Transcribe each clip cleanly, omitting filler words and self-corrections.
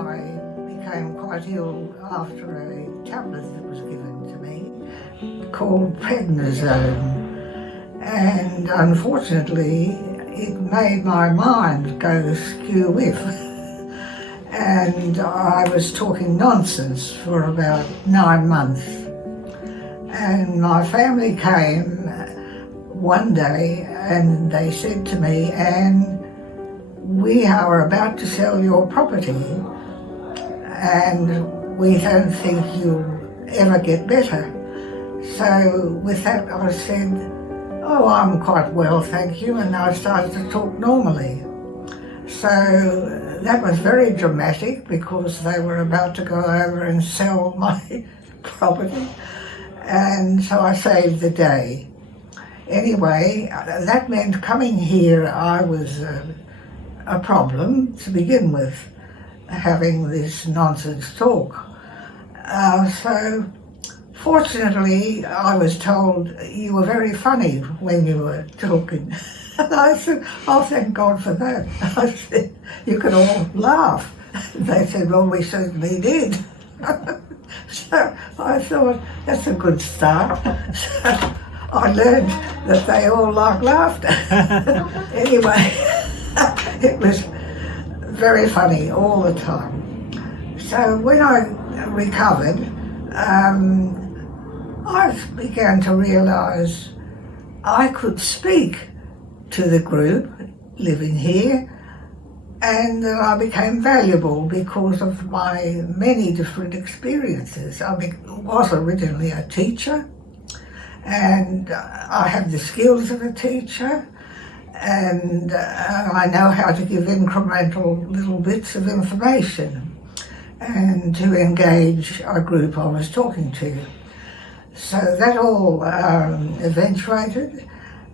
I became quite ill after a tablet that was given to me called prednisone, and unfortunately it made my mind go skew-whiff, and I was talking nonsense for about 9 months. And my family came one day and they said to me, "Anne, we are about to sell your property and we don't think you'll ever get better." So with that I said, "Oh, I'm quite well, thank you," and I started to talk normally. So that was very dramatic because they were about to go over and sell my property, and so I saved the day. Anyway, that meant coming here I was a problem to begin with, having this nonsense talk. So fortunately I was told, "You were very funny when you were talking." And I said, "Oh, thank God for that." I said, "You could all laugh." They said, "Well, we certainly did." So I thought, that's a good start. So I learned that they all like laughter. Anyway, it was very funny all the time. So when I recovered, I began to realise I could speak to the group living here, and that I became valuable because of my many different experiences. I was originally a teacher, and I have the skills of a teacher, and I know how to give incremental little bits of information and to engage a group I was talking to. So that all eventuated,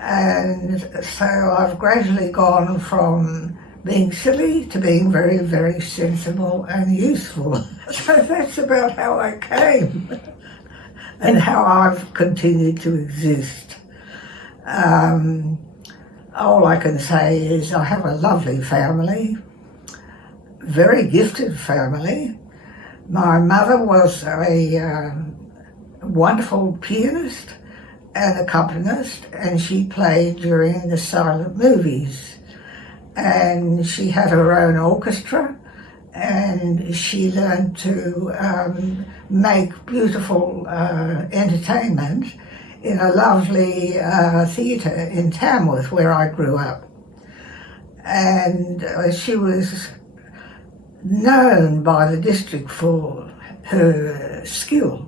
and so I've gradually gone from being silly to being very, very sensible and useful. So that's about how I came and how I've continued to exist. All I can say is I have a lovely family, very gifted family. My mother was a wonderful pianist and accompanist, and she played during the silent movies. And she had her own orchestra, and she learned to make beautiful entertainment in a lovely theatre in Tamworth, where I grew up. And she was known by the district for her skill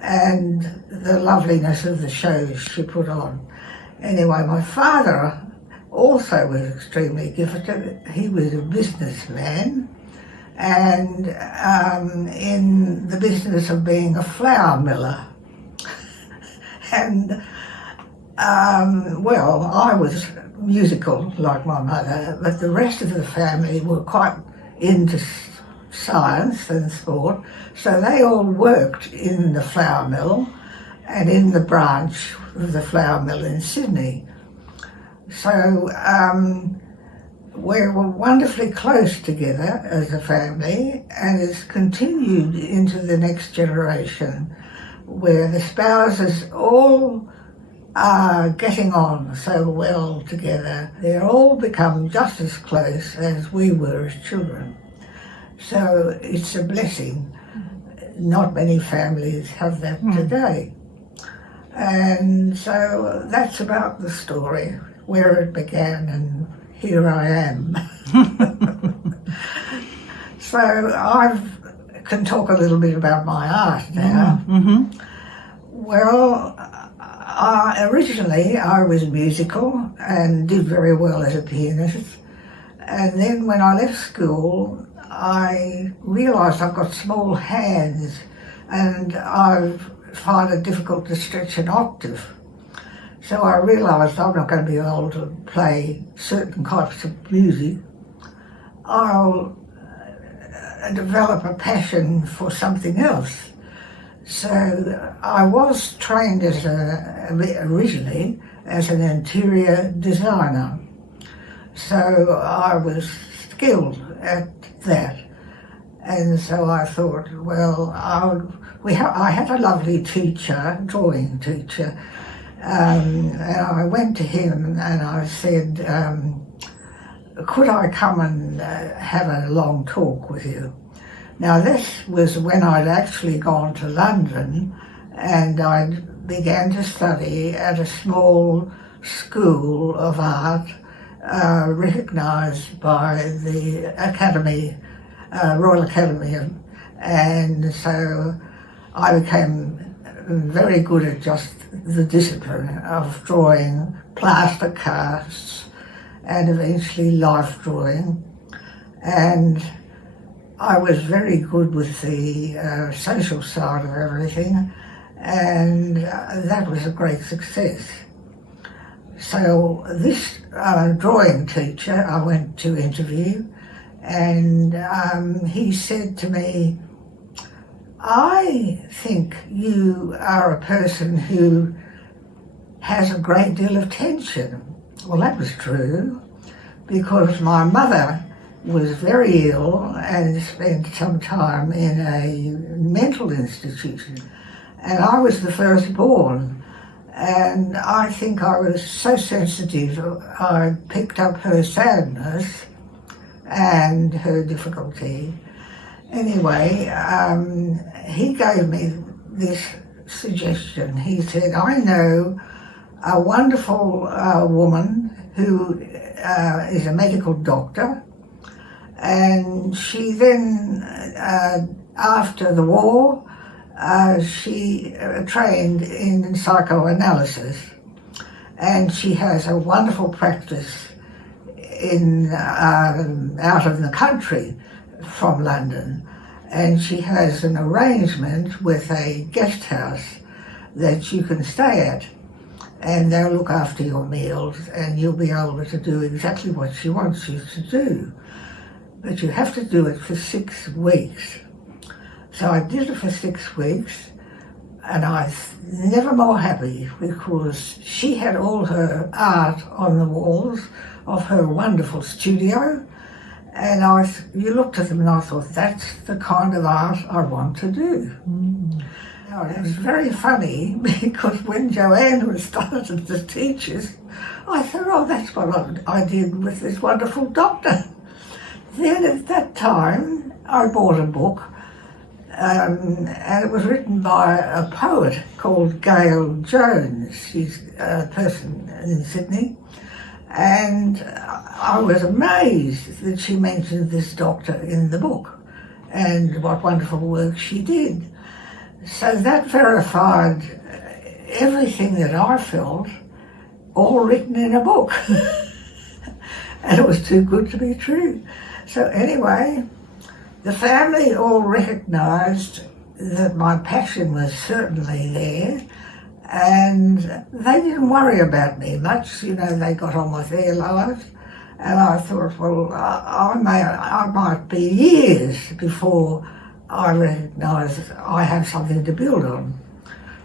and the loveliness of the shows she put on. Anyway, my father also was extremely gifted. He was a businessman, and in the business of being a flour miller. And well, I was musical like my mother, but the rest of the family were quite into science and sport, so they all worked in the flour mill and in the branch of the flour mill in Sydney. So we were wonderfully close together as a family, and it's continued into the next generation, where the spouses all are getting on so well together. They're all become just as close as we were as children. So it's a blessing. Not many families have that today. And so that's about the story, where it began, and here I am. So I can talk a little bit about my art now. Mm-hmm. Well, originally I was musical and did very well as a pianist. And then when I left school, I realised I've got small hands and I find it difficult to stretch an octave. So I realised I'm not going to be able to play certain types of music. I'll develop a passion for something else. So I was trained originally as an interior designer. So I was skilled at that. And so I thought, well, I had a lovely teacher, drawing teacher, and I went to him and I said, could I come and have a long talk with you? Now this was when I'd actually gone to London and I began to study at a small school of art recognised by the Academy, Royal Academy, and so I became very good at just the discipline of drawing plaster casts and eventually life drawing, and I was very good with the social side of everything, and that was a great success. So this drawing teacher I went to interview, and he said to me, I think you are a person who has a great deal of tension. Well, that was true, because my mother was very ill and spent some time in a mental institution, and I was the firstborn, and I think I was so sensitive I picked up her sadness and her difficulty. Anyway, he gave me this suggestion. He said, I know a wonderful woman who is a medical doctor, and she then, after the war, she trained in psychoanalysis, and she has a wonderful practice in out of the country from London, and she has an arrangement with a guest house that you can stay at, and they'll look after your meals and you'll be able to do exactly what she wants you to do. But you have to do it for 6 weeks. So I did it for 6 weeks, and I was never more happy because she had all her art on the walls of her wonderful studio, and you looked at them and I thought, that's the kind of art I want to do. Now, it was very funny because when Joanne was started to teach us, I thought, oh, that's what I did with this wonderful doctor. Then at that time, I bought a book, and it was written by a poet called Gail Jones. She's a person in Sydney. And I was amazed that she mentioned this doctor in the book and what wonderful work she did. So that verified everything that I felt, all written in a book. And it was too good to be true. So anyway, the family all recognised that my passion was certainly there, and they didn't worry about me much. You know, they got on with their lives, and I thought, well, I might be years before I recognised I have something to build on.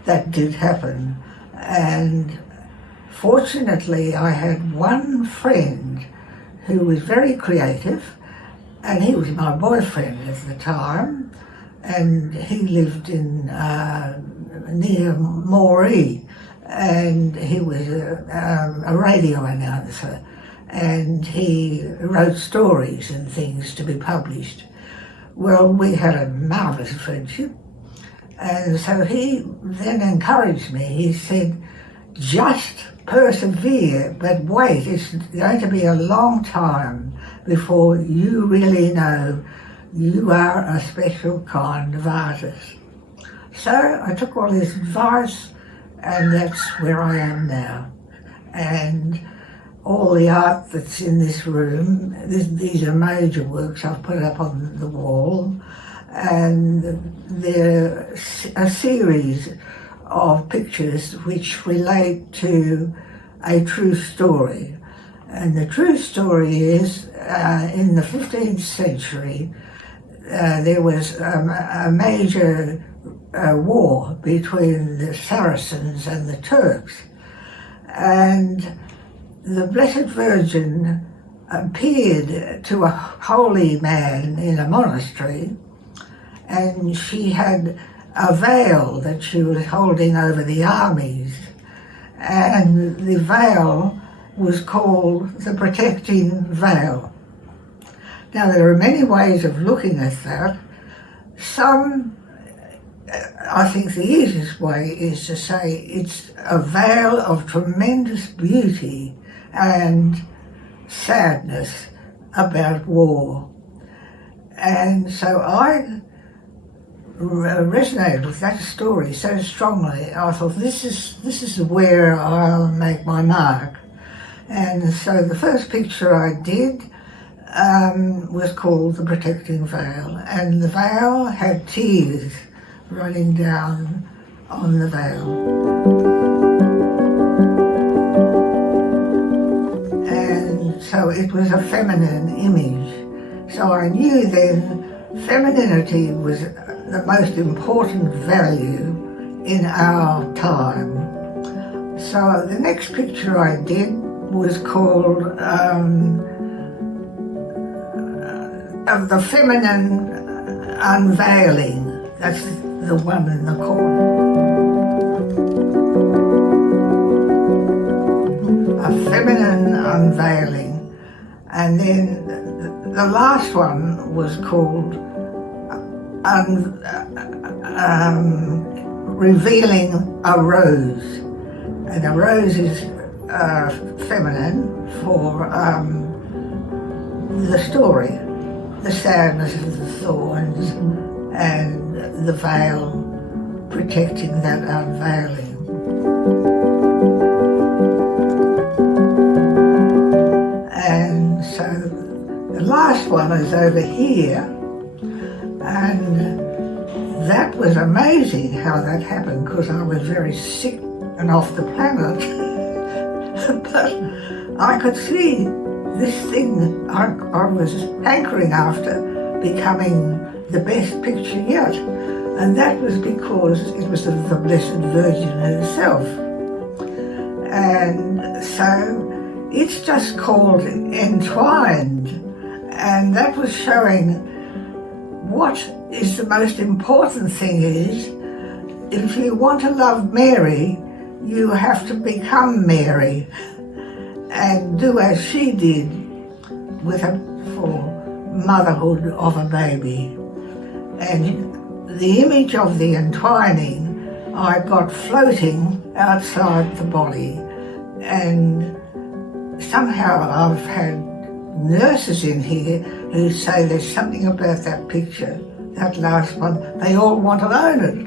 That did happen, and fortunately I had one friend who was very creative, and he was my boyfriend at the time, and he lived in near Moree, and he was a radio announcer, and he wrote stories and things to be published. Well, we had a marvellous friendship, and so he then encouraged me. He said, just persevere, but wait, it's going to be a long time before you really know you are a special kind of artist. So I took all his advice, and that's where I am now. And all the art that's in this room, these are major works I've put up on the wall, and they're a series of pictures which relate to a true story. And the true story is, in the 15th century, there was a major war between the Saracens and the Turks. And the Blessed Virgin appeared to a holy man in a monastery and she had a veil that she was holding over the armies, and the veil was called the protecting veil. Now, there are many ways of looking at that. Some, I think the easiest way is to say it's a veil of tremendous beauty and sadness about war. And so I resonated with that story so strongly. I thought, this is where I'll make my mark. And so the first picture I did was called The Protecting Veil, and the veil had tears running down on the veil. And so it was a feminine image. So I knew then femininity was the most important value in our time. So the next picture I did was called of the feminine unveiling. That's the one in the corner. A feminine unveiling. And then the last one was called revealing a rose. And a rose is feminine for the story. The sadness of the thorns and the veil protecting that unveiling. And so the last one is over here, and that was amazing how that happened, because I was very sick and off the planet. But I could see this thing I was hankering after becoming the best picture yet. And that was because it was of the Blessed Virgin herself. And so it's just called Entwined. And that was showing what is the most important thing is, if you want to love Mary, you have to become Mary and do as she did with her for motherhood of a baby. And the image of the entwining I got floating outside the body, and somehow I've had nurses in here who say there's something about that picture, that last one, they all want to own it.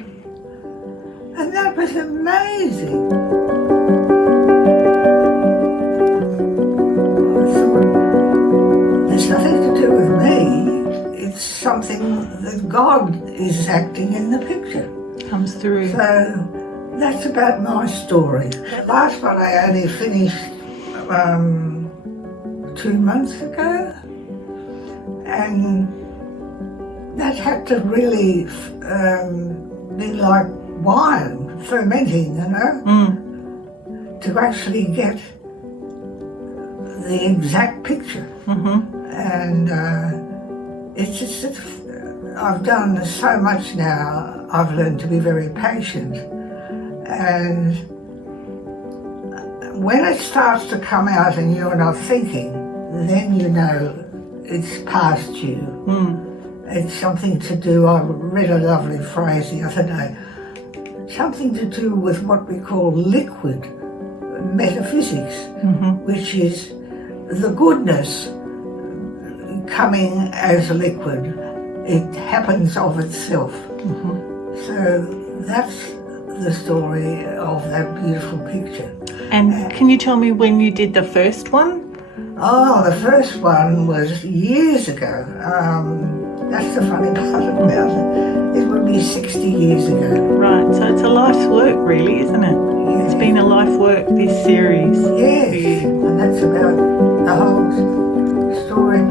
And that was amazing. There's nothing to do with me. It's something that God is acting in the picture. Comes through. So that's about my story. The last one I only finished 2 months ago, and that had to really be like wine, fermenting, you know, to actually get the exact picture. And it's just that I've done so much now. I've learned to be very patient, and when it starts to come out and you're not thinking, then you know it's past you. It's something to do, I read a lovely phrase the other day, something to do with what we call liquid metaphysics, which is the goodness coming as liquid. It happens of itself. So that's the story of that beautiful picture. And can you tell me when you did the first one? Oh, the first one was years ago. That's the funny part about it. It would be 60 years ago. Right, so it's a life's work really, isn't it? Yes. It's been a life work, this series. Yes, and that's about the whole story.